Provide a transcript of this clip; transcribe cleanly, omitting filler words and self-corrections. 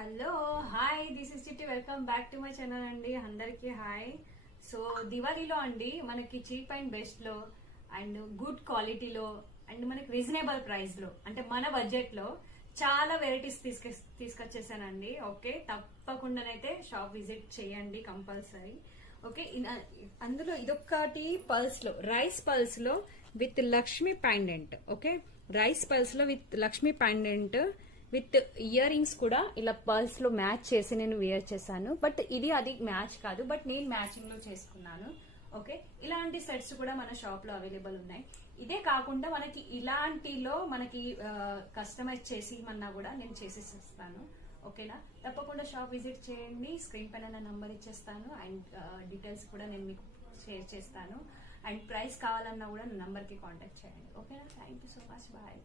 Hello hi this is Chitti welcome back to my channel అండి. అందరికీ hi. So దివాళీలో అండి మనకి చీప్ అండ్ బెస్ట్ లో అండ్ గుడ్ క్వాలిటీలో అండ్ మనకి రీజనబుల్ ప్రైస్ లో అంటే మన బడ్జెట్ లో చాలా వెరైటీస్ తీసుకొచ్చేసానండి. ఓకే, తప్పకుండానైతే షాప్ విజిట్ చేయండి కంపల్సరీ. ఓకే, అందులో ఇదొక్కటి పల్స్ లో రైస్ పల్స్ లో with Lakshmi pendant. Okay, rice pearls లో with Lakshmi pendant with ear rings కూడా ఇలా పర్ల్స్ లో మ్యాచ్ చేసి నేను వేర్ చేశాను. బట్ ఇది అది మ్యాచ్ కాదు, బట్ నేను మ్యాచింగ్ లో చేసుకున్నాను. ఓకే, ఇలాంటి సెట్స్ కూడా మన షాప్ లో అవైలబుల్ ఉన్నాయి. ఇదే కాకుండా మనకి ఇలాంటిలో మనకి కస్టమైజ్ చేసి మన్నా కూడా నేను చేసేసిస్తాను. ఓకేనా, తప్పకుండా షాప్ విజిట్ చేయండి. స్క్రీన్ పైన నా నంబర్ ఇచ్చేస్తాను అండ్ డీటెయిల్స్ కూడా నేను మీకు షేర్ చేస్తాను. అండ్ ప్రైస్ కావాలన్నా కూడా నా నంబర్ కి కాంటాక్ట్ చేయండి. ఓకేనా, thank you so much, bye.